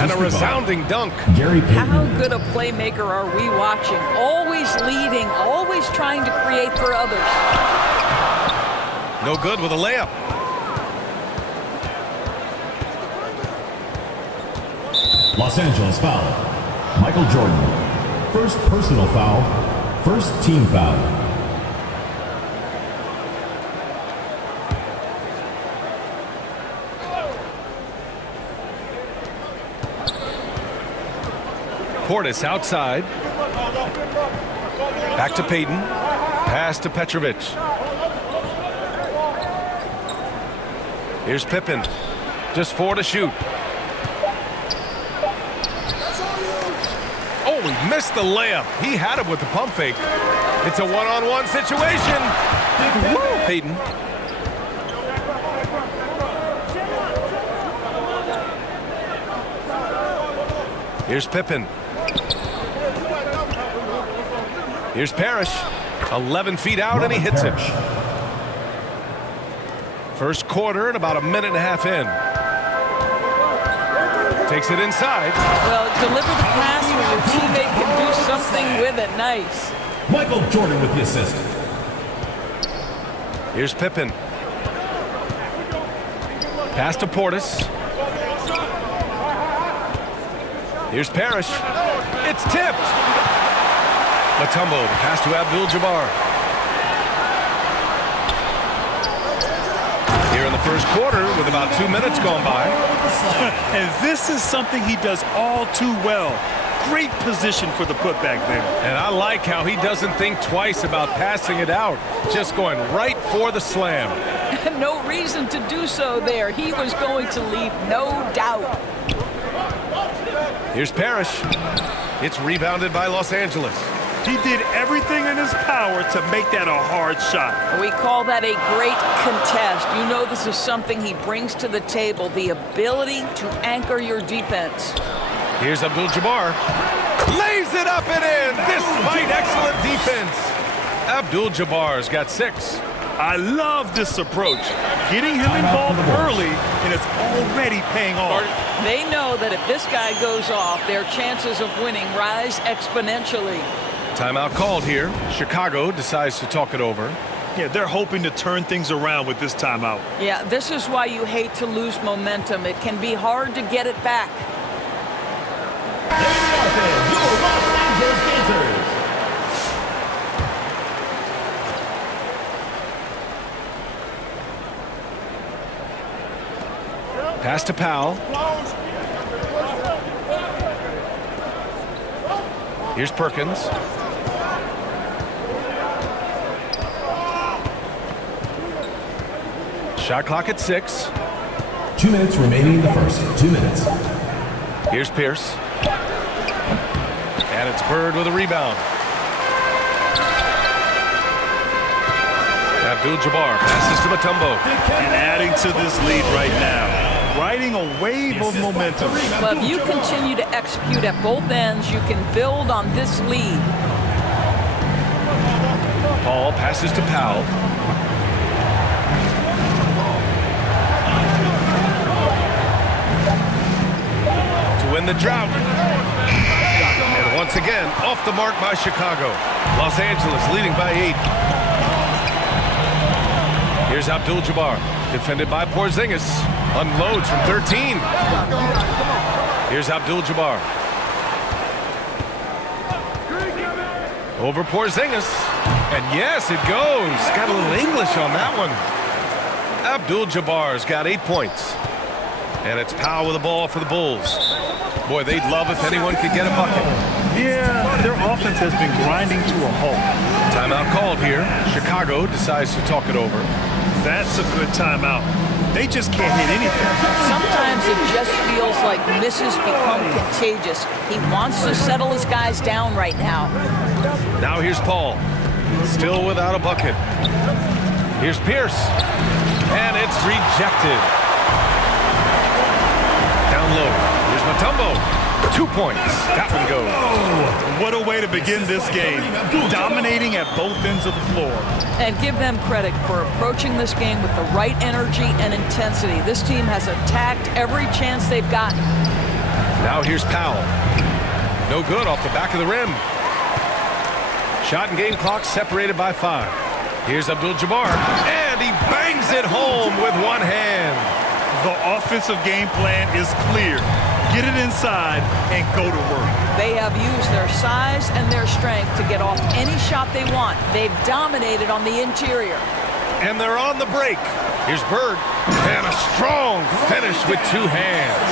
And a resounding dunk. How good a playmaker are we watching? Always leading, always trying to create for others. No good with a layup. Los Angeles foul. Michael Jordan. First personal foul. First team foul. Portis outside. Back to Payton. Pass to Petrovic. Here's Pippen. Just 4 to shoot. Oh, he missed the layup. He had it with the pump fake. It's a one-on-one situation. Woo! Payton. Here's Pippen. Here's Parrish. 11 feet out, and he hits it. First quarter and about a minute and a half in. Takes it inside. Well, deliver the pass when your teammate can do something with it. Nice. Michael Jordan with the assist. Here's Pippen. Pass to Portis. Here's Parrish. It's tipped. Mutombo, the pass to Abdul-Jabbar. Here in the first quarter with about 2 minutes gone by. And this is something he does all too well. Great position for the putback there. And I like how he doesn't think twice about passing it out. Just going right for the slam. No reason to do so there. He was going to leave, no doubt. Here's Parrish. It's rebounded by Los Angeles. He did everything in his power to make that a hard shot. We call that a great contest. You know this is something he brings to the table, the ability to anchor your defense. Here's Abdul-Jabbar. Lays it up and in, despite excellent defense. Abdul-Jabbar's got 6. I love this approach. Getting him involved early, and it's already paying off. They know that if this guy goes off, their chances of winning rise exponentially. Timeout called here. Chicago decides to talk it over. Yeah, they're hoping to turn things around with this timeout. Yeah, this is why you hate to lose momentum. It can be hard to get it back. Your Los Angeles Dancers. Pass to Powell. Here's Perkins. Shot clock at 6. 2 minutes remaining in the first. 2 minutes. Here's Pierce. And it's Bird with a rebound. Abdul-Jabbar passes to Mutombo. And adding to this lead right now. Riding a wave of momentum. Well, if you continue to execute at both ends, you can build on this lead. Paul passes to Powell. To win the drought. And once again, off the mark by Chicago. Los Angeles leading by 8. Here's Abdul-Jabbar. Defended by Porzingis. Unloads from 13. Here's Abdul-Jabbar. Over Porzingis. And yes, it goes. Got a little English on that one. Abdul-Jabbar's got 8 points. And it's Powell with the ball for the Bulls. Boy, they'd love if anyone could get a bucket. Yeah, their offense has been grinding to a halt. Timeout called here. Chicago decides to talk it over. That's a good timeout. They just can't hit anything. Sometimes it just feels like misses become contagious. He wants to settle his guys down right now. Now here's Paul. Still without a bucket. Here's Pierce. And it's rejected. Down low. Here's Mutombo. 2 points. That one goes. Oh, what a way to begin this game. Dominating at both ends of the floor. And give them credit for approaching this game with the right energy and intensity. This team has attacked every chance they've gotten. Now here's Powell. No good off the back of the rim. Shot and game clock separated by 5. Here's Abdul-Jabbar, and he bangs it home with one hand. The offensive game plan is clear. Get it inside and go to work. They have used their size and their strength to get off any shot they want. They've dominated on the interior. And they're on the break. Here's Bird, and a strong finish with 2 hands.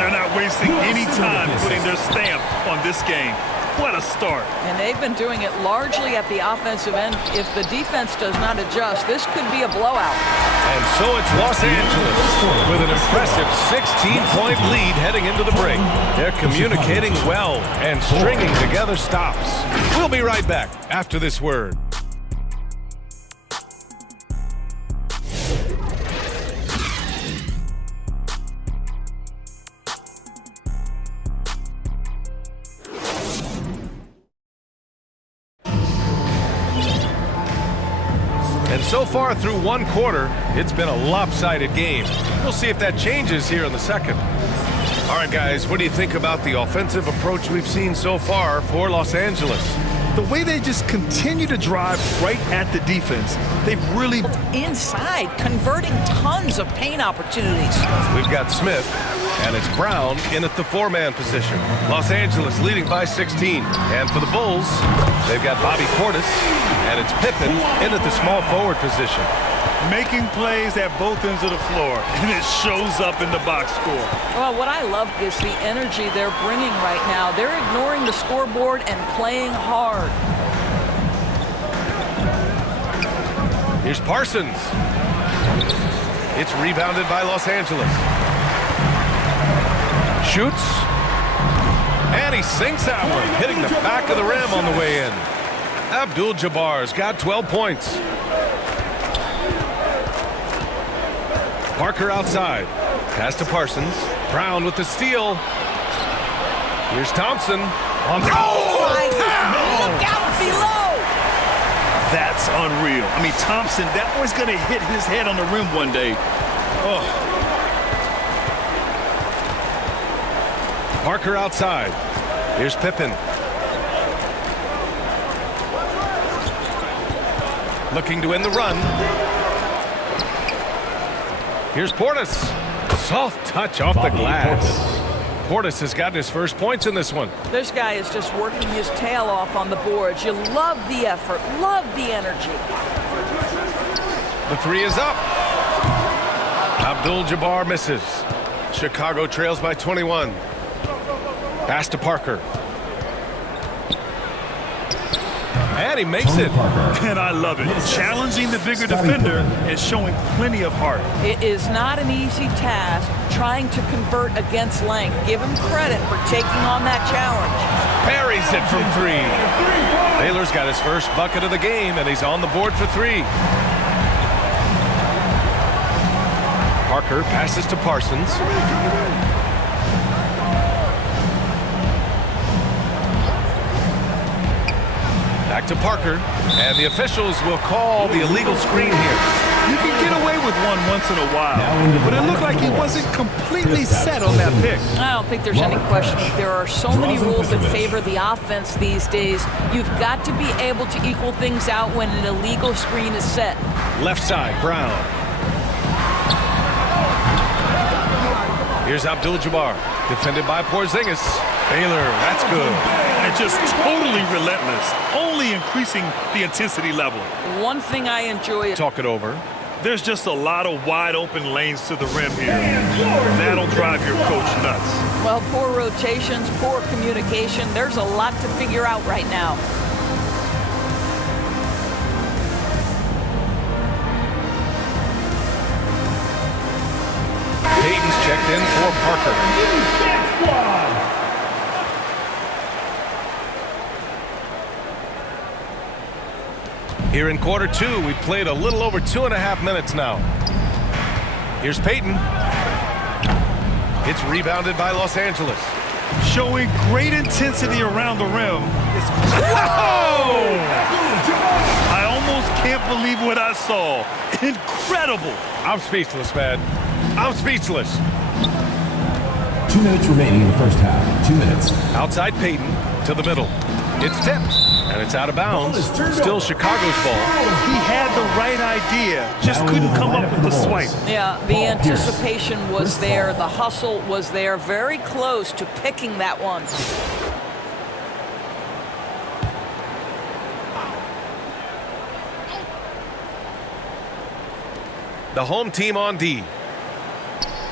They're not wasting any time putting their stamp on this game. What a start. And they've been doing it largely at the offensive end. If the defense does not adjust, this could be a blowout. And so it's Los Angeles with an impressive 16-point lead heading into the break. They're communicating well and stringing together stops. We'll be right back after this word. And so far through one quarter, it's been a lopsided game. We'll see if that changes here in the second. All right, guys, what do you think about the offensive approach we've seen so far for Los Angeles? The way they just continue to drive right at the defense, they've really... Inside, converting tons of paint opportunities. We've got Smith, and it's Brown in at the 4-man position. Los Angeles leading by 16. And for the Bulls, they've got Bobby Portis, and it's Pippen in at the small forward position. making plays at both ends of the floor, and it shows up in the box score. Well, what I love is the energy they're bringing right now. They're ignoring the scoreboard and playing hard. Here's Parsons. It's rebounded by Los Angeles. Shoots. And he sinks that one, hitting the back of the rim on the way in. Abdul-Jabbar's got 12 points. Parker outside. Pass to Parsons. Brown with the steal. Here's Thompson. Look out below! That's unreal. I mean, Thompson, that boy's going to hit his head on the rim one day. Oh. Parker outside. Here's Pippen. Looking to end the run. Here's Portis. Soft touch off the glass. Portis has gotten his first points in this one. This guy is just working his tail off on the boards. You love the effort, love the energy. The three is up. Abdul-Jabbar misses. Chicago trails by 21. Pass to Parker. And he makes it. And I love it. Challenging the bigger defender and showing plenty of heart. It is not an easy task trying to convert against length. Give him credit for taking on that challenge. Parries it from three. Baylor's got his first bucket of the game, and he's on the board for three. Parker passes to Parsons. Back to Parker, and the officials will call the illegal screen here. You can get away with one once in a while, but it looked like he wasn't completely set on that pick. I don't think there's any question. There are so many rules that favor the offense these days. You've got to be able to equal things out when an illegal screen is set. Left side, Brown. Here's Abdul-Jabbar, defended by Porzingis. Baylor, that's good. And just totally relentless, only increasing the intensity level. One thing I enjoy... Talk it over. There's just a lot of wide open lanes to the rim here. That'll drive your coach nuts. Well, poor rotations, poor communication. There's a lot to figure out right now. Payton's checked in for Parker. Here in quarter two, we've played a little over 2.5 minutes now. Here's Payton. It's rebounded by Los Angeles. Showing great intensity around the rim. Whoa! I almost can't believe what I saw. Incredible. I'm speechless, man. I'm speechless. 2 minutes remaining in the first half. 2 minutes. Outside Peyton to the middle. It's tipped, and it's out of bounds. Still Chicago's ball. He had the right idea, just couldn't come up with the swipe. Yeah, the anticipation was there. The hustle was there. Very close to picking that one. The home team on D.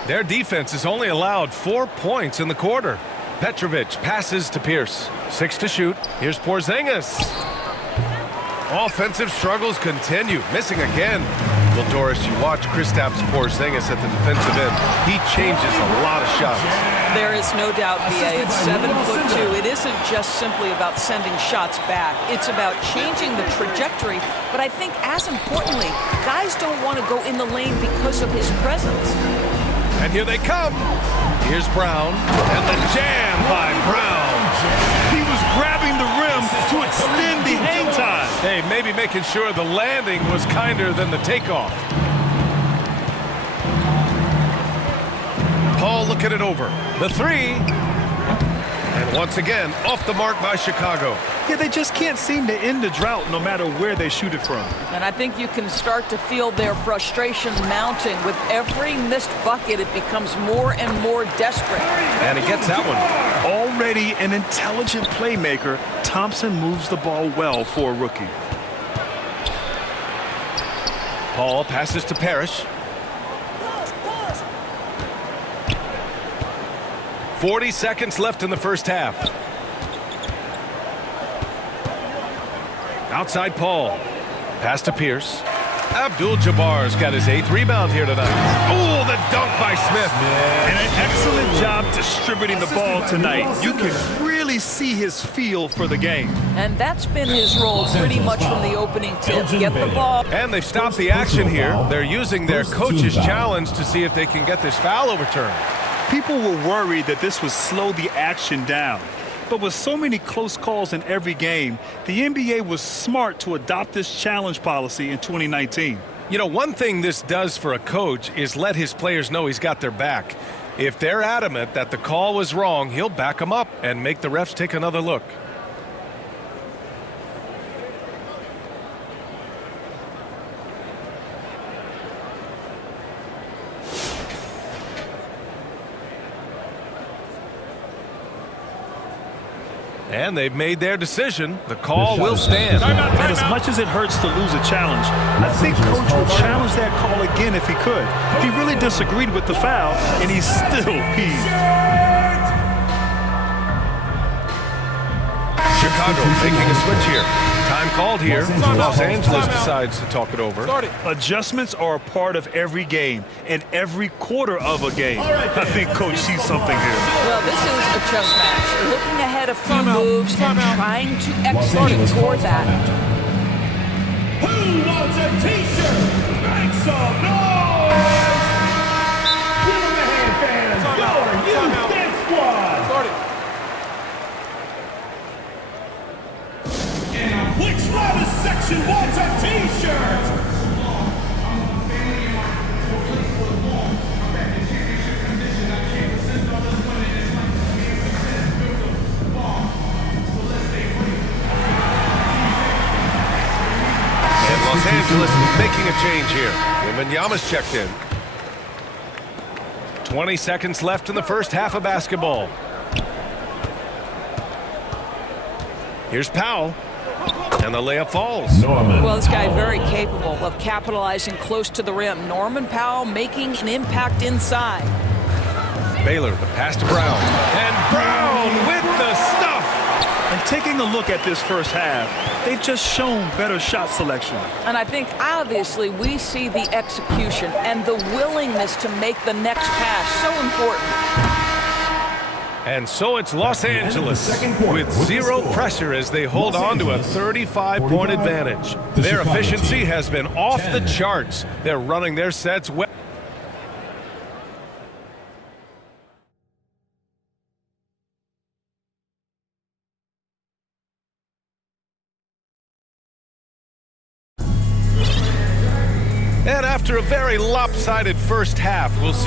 Their defense has only allowed 4 points in the quarter. Petrovic passes to Pierce. 6 to shoot. Here's Porzingis. Offensive struggles continue. Missing again. Well, Doris, you watch Kristaps Porzingis at the defensive end. He changes a lot of shots. There is no doubt, B.A. It's 7'2". It isn't just simply about sending shots back. It's about changing the trajectory. But I think as importantly, guys don't want to go in the lane because of his presence. And here they come. Here's Brown. And the jam by Brown. He was grabbing the rim to extend the hang time. Hey, maybe making sure the landing was kinder than the takeoff. Paul looking it over. The three. And once again, off the mark by Chicago. Yeah, they just can't seem to end the drought no matter where they shoot it from. And I think you can start to feel their frustration mounting. With every missed bucket, it becomes more and more desperate. And he gets that one. Already an intelligent playmaker, Thompson moves the ball well for a rookie. Paul passes to Parrish. 40 seconds left in the first half. Outside Paul. Pass to Pierce. Abdul-Jabbar's got his 8th rebound here tonight. Oh, the dunk by Smith. And an excellent job distributing the ball tonight. You can really see his feel for the game. And that's been his role pretty much from the opening tip. Get the ball. And they've stopped the action here. They're using their coach's challenge to see if they can get this foul overturned. People were worried that this would slow the action down. But with so many close calls in every game, the NBA was smart to adopt this challenge policy in 2019. You know, one thing this does for a coach is let his players know he's got their back. If they're adamant that the call was wrong, he'll back them up and make the refs take another look. And they've made their decision. The call will stand. And as much as it hurts to lose a challenge, I think Coach would challenge that call again if he could. He really disagreed with the foul, and he's still peeved. Chicago making a switch here. Time called here. Los Angeles decides to talk it over. Adjustments are a part of every game and every quarter of a game. I think Coach sees something here. Well, this is a chess match. Looking ahead a few moves and trying to execute toward that. Who wants a t-shirt? Make some noise! Give them a hand, fans! Your youth dance squad! And which Riders section wants a t-shirt? Los Angeles making a change here. Wembanyama's checked in. 20 seconds left in the first half of basketball. Here's Powell. And the layup falls. Well, this guy very capable of capitalizing close to the rim. Norman Powell making an impact inside. Baylor, the pass to Brown. And Brown with the stuff. And taking a look at this first half, they've just shown better shot selection. And I think obviously we see the execution and the willingness to make the next pass so important. And so it's Los Angeles with zero pressure as they hold on to a 35-point advantage. Their efficiency has been off the charts. They're running their sets well. And after a very lopsided first half, we'll see.